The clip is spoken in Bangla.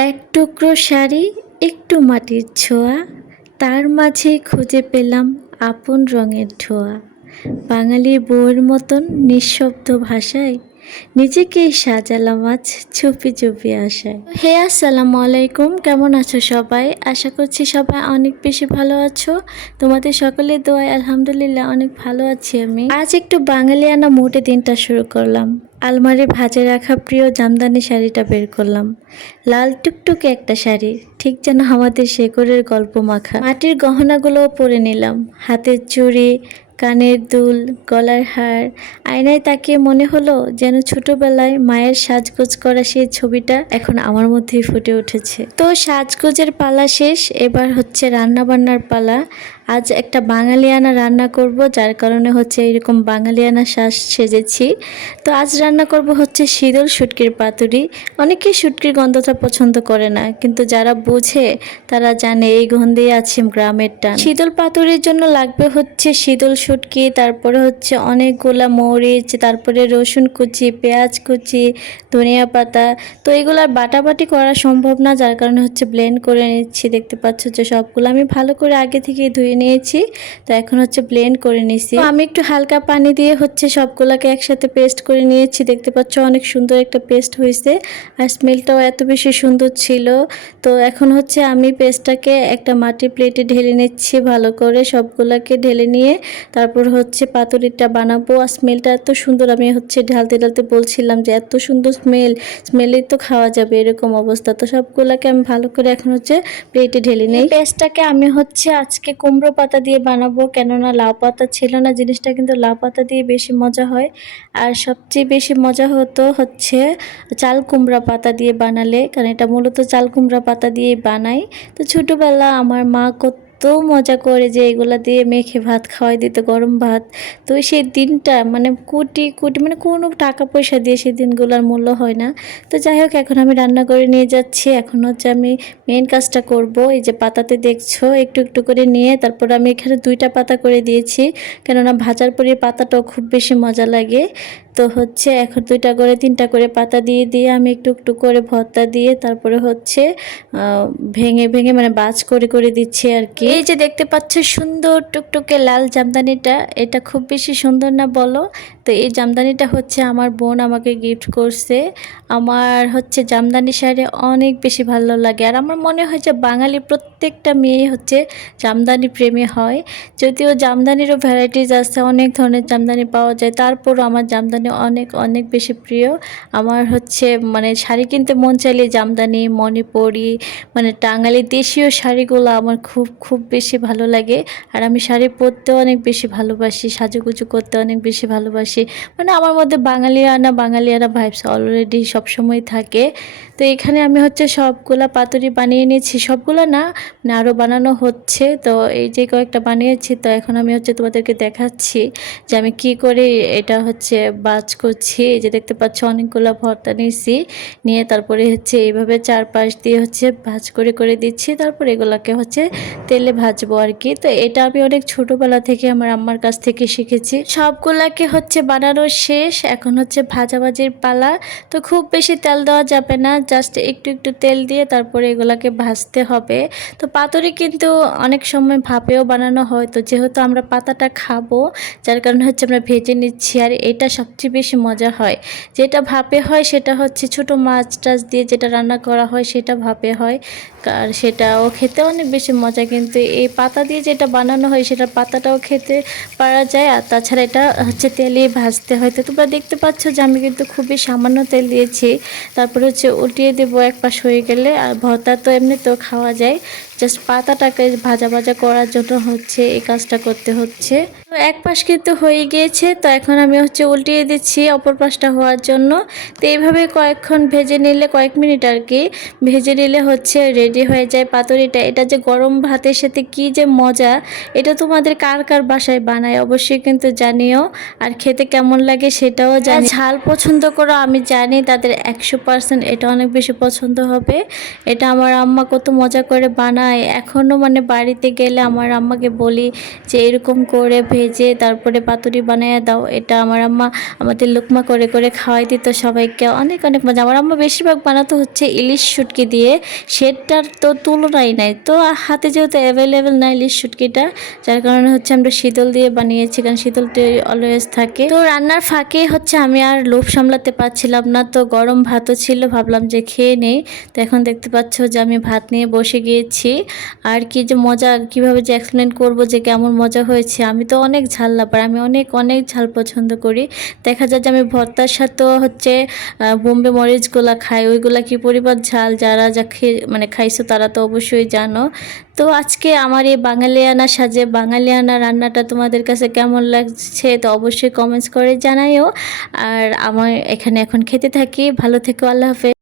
এক টুকরো শাড়ি, একটু মাটির ছোঁয়া, তার মাঝে খুঁজে পেলাম আপন রঙের ধোঁয়া। বাঙালি বউয়ের মতন নিঃশব্দ ভাষায় নিজেকেই সাজালাম আজ চুপি চুপি আসায়। হে, আসসালামু আলাইকুম। কেমন আছো সবাই? আশা করছি সবাই অনেক বেশি ভালো আছো। তোমাদের সকলের দোয়ায় আলহামদুলিল্লাহ অনেক ভালো আছি আমি। আজ একটু বাঙালিয়ানা মোটে দিনটা শুরু করলাম। আলমারি ভাজে রাখা প্রিয় জামদানি শাড়িটা বের করলাম। লাল টুকটুকে একটা শাড়ি, ঠিক যেন আমাদের শেকড়ের গল্প মাখা। মাটির গহনাগুলোও পরে নিলাম। হাতের চুড়ি কানের দুল, গলার হার। আয়নায় তাকিয়ে মনে হলো যেন ছোটবেলায় মায়ের সাজগোজ করা সেই ছবিটা এখন আমার মধ্যেই ফুটে উঠেছে। তো সাজগোজের পালা শেষ, এবার হচ্ছে রান্না বান্নার পালা। আজ একটা বাঙালিয়ানা রান্না করব, যার কারণে হচ্ছে এরকম বাঙালিয়ানা শ্বাস সেজেছি। তো আজ রান্না করব হচ্ছে শীতল শুটকির পাতুরি। অনেকেই শুটকির গন্ধটা পছন্দ করে না, কিন্তু যারা বোঝে তারা জানে এই গন্ধেই আছে গ্রামের টান। শীতল পাতুরির জন্য লাগবে হচ্ছে শীতল শুটকি, তারপরে হচ্ছে অনেকগুলা মরিচ, তারপরে রসুন কুচি, পেঁয়াজ কুচি, ধনিয়া পাতা। তো এগুলার বাটাবাটি করা সম্ভব না, যার কারণে হচ্ছে ব্লেন্ড করে নিচ্ছি। দেখতে পাচ্ছ যে সবগুলো আমি ভালো করে আগে থেকে ধুয়ে নিয়েছি। তো এখন হচ্ছে ব্লেন্ড করে তো আমি একটু হালকা পানি দিয়ে হচ্ছে সবগুলোকে একসাথে পেস্ট করে নিয়েছি। দেখতে পাচ্ছ অনেক সুন্দর একটা পেস্ট হয়েছে আর স্মেলটাও এত বেশি সুন্দর ছিল। তো এখন হচ্ছে আমি পেস্টটাকে একটা মাটির প্লেটে ঢেলে নিচ্ছি ভালো করে। সবগুলোকে ঢেলে নিয়ে তারপর হচ্ছে পাতুরিটা বানাবো। আর স্মেলটা এত সুন্দর, আমি হচ্ছে ঢালতে ঢালতে বলছিলাম যে এত সুন্দর স্মেল স্মেলেই তো খাওয়া যাবে এরকম অবস্থা। তো সবগুলোকে আমি ভালো করে এখন হচ্ছে প্লেটে ঢেলে নেই। পেস্টটাকে আমি হচ্ছে আজকে কুমড়ো পাতা দিয়ে বানাবো, কেননা লাউ পাতা ছিল না। জিনিসটা কিন্তু লাউ পাতা দিয়ে বেশি মজা হয়। আর সবচেয়ে বেশি মজা হতো হচ্ছে চাল কুমড়া পাতা দিয়ে বানালে, কারণ এটা মূলত চাল কুমড়া পাতা দিয়েই বানাই। তো ছোটোবেলা আমার মা কত এত মজা করে যে এগুলা দিয়ে মেখে ভাত খাওয়াই দিত, গরম ভাত। তো সেই দিনটা মানে কোটি কোটি মানে কোনো টাকা পয়সা দিয়ে সেই দিনগুলোর মূল্য হয় না। তো যাই হোক, এখন আমি রান্না করে নিয়ে যাচ্ছি। এখন হচ্ছে আমি মেন কাজটা করব। এই যে পাতাতে দেখছ, একটু একটু করে নিয়ে তারপর আমি এখানে দুইটা পাতা করে দিয়েছি। কেননা ভাজার পরে পাতাটাও খুব বেশি মজা লাগে। তো হচ্ছে এখন দুইটা করে, তিনটা করে পাতা দিয়ে দিয়ে আমি একটু একটু করে ভর্তা দিয়ে তারপরে হচ্ছে ভেঙে ভেঙে মানে বাজ করে করে দিচ্ছি আর কি। এই যে দেখতে পাচ্ছ সুন্দর টুকটুকে লাল জামদানিটা এটা খুব বেশি সুন্দর না বলো। তো এই জামদানিটা হচ্ছে আমার বোন আমাকে গিফট করছে। আমার হচ্ছে জামদানি শাড়ি অনেক বেশি ভালো লাগে। আর আমার মনে হয় যে বাঙালি প্রত্যেকটা মেয়ে হচ্ছে জামদানি প্রেমী হয়। যদিও জামদানিরও ভ্যারাইটিস আছে, অনেক ধরনের জামদানি পাওয়া যায়। তারপরও আমার জামদানি অনেক অনেক বেশি প্রিয়। আমার হচ্ছে মানে শাড়ি কিনতে মন চাইলে জামদানি, মণিপুরি মানে টাঙ্গালি দেশীয় শাড়িগুলো আমার খুব খুব বেশি ভালো লাগে। আর আমি শাড়ি পরতেও অনেক বেশি ভালোবাসি, সাজুগুজু করতে অনেক বেশি ভালোবাসি। মানে আমার মধ্যে বাঙালিয়ানা বাঙালিয়ানা ভাইবস অলরেডি সবসময় থাকে। তো এখানে আমি হচ্ছে সবগুলা পাতুরি বানিয়ে নিয়েছি। সবগুলো না মানে আরও বানানো হচ্ছে। তো এই যে কয়েকটা বানিয়েছি, তো এখন আমি হচ্ছে তোমাদেরকে দেখাচ্ছি যে আমি কি করে এটা হচ্ছে বাজ করছি। এই যে দেখতে পাচ্ছ, অনেকগুলো ভর্তা নিয়েছি। নিয়ে তারপরে হচ্ছে এইভাবে চারপাশ দিয়ে হচ্ছে ভাজ করে করে দিচ্ছি। তারপর এগুলোকে হচ্ছে তেলে ভাজবো আর কি। তো এটা আমি অনেক ছোটোবেলা থেকে আমার আম্মার কাছ থেকে শিখেছি। সবগুলাকে হচ্ছে বানানো শেষ, এখন হচ্ছে ভাজাভাজির পালা। তো খুব বেশি তেল দেওয়া যাবে না জাস্ট একটু একটু তেল দিয়ে তারপরে এগুলাকে ভাজতে হবে। তো পাতুরি কিন্তু অনেক সময় ভাপেও বানানো হয়, তো যেহেতু আমরা পাতাটা খাব, যার কারণে হচ্ছে আমরা ভেজে নিচ্ছি, আর এটা সবচেয়ে বেশি মজা হয়। যেটা ভাপে হয় সেটা হচ্ছে ছোট মাছ টাছ দিয়ে যেটা রান্না করা হয় সেটা ভাপে হয়। আর সেটাও খেতে অনেক বেশি মজা। কিন্তু এই পাতা দিয়ে যেটা বানানো হয়, সেটা পাতাটাও খেতে পারা যায়। আর তাছাড়া এটা হচ্ছে তেলে ভাজতে হয়। তো তোমরা দেখতে পাচ্ছ যে আমি কিন্তু খুবই সামান্য তেল দিয়েছি। তারপর হচ্ছে উঠিয়ে দেবো এক পাশ হয়ে গেলে। আর ভর্তা তো এমনিতেও খাওয়া যায়। জাস্ট পাতাটাকে ভাজা ভাজা করার জন্য হচ্ছে এই কাজটা করতে হচ্ছে। তো এক পাশ কিন্তু হয়ে গিয়েছে তো এখন আমি হচ্ছে উল্টিয়ে দিচ্ছি অপর পাশটা হওয়ার জন্য। তো এইভাবে কয়েকক্ষণ ভেজে নিলে কয়েক মিনিট আর কি ভেজে নিলে হচ্ছে রেডি হয়ে যায় পাতুরিটা। এটা যে গরম ভাতের সাথে কি যে মজা এটা তোমাদের কার কার বাসায় বানায় অবশ্যই কিন্তু জানিও। আর খেতে কেমন লাগে সেটাও জানি। ঝাল পছন্দ করো আমি জানি তাদের একশো পার্সেন্ট এটা অনেক বেশি পছন্দ হবে। এটা আমার আম্মা কত মজা করে বানায়। এখনও মানে বাড়িতে গেলে আমার আম্মাকে বলি যে, এরকম করে ভেজে তারপরে পাতুরি বানিয়ে দাও। এটা আমার আম্মা আমাদের লুকমা করে করে খাওয়াই দিত সবাইকে। অনেক অনেক মজা। আমার আম্মা বেশিরভাগ বানাতো হচ্ছে ইলিশ শুটকি দিয়ে। সেটার তো তুলনাই নাই। তো হাতে যেহেতু অ্যাভেলেবেল না ইলিশ শুটকিটা, যার কারণে হচ্ছে আমরা শীতল দিয়ে বানিয়েছি, কারণ শীতলতে অলওয়েজ থাকে। তো রান্নার ফাঁকে হচ্ছে আমি আর লোভ সামলাতে পারছিলাম না। তো গরম ভাতও ছিল, ভাবলাম যে খেয়ে নেই। তো এখন দেখতে পাচ্ছ যে আমি ভাত নিয়ে বসে গিয়েছি। আর কি যে মজা, কীভাবে যে এক্সপ্লেন করব যে কেমন মজা হয়েছে, আমি তো অনেক ঝাল লাপার, আমি অনেক অনেক ঝাল পছন্দ করি। দেখা যায় যে আমি ভর্তার সাথেও হচ্ছে বোম্বে মরিচগুলা খাই, ওইগুলা কি পরিমাণ ঝাল, যারা যা খেয়ে মানে খাইছো তারা তো অবশ্যই জানো। তো আজকে আমার এই বাঙালিয়ানা সাজে, বাঙালিয়ানা রান্নাটা তোমাদের কাছে কেমন লাগছে তো অবশ্যই কমেন্টস করে জানাইও। আর আমার এখানে এখন খেতে থাকি, ভালো থেকো, আল্লাহ হাফেজ।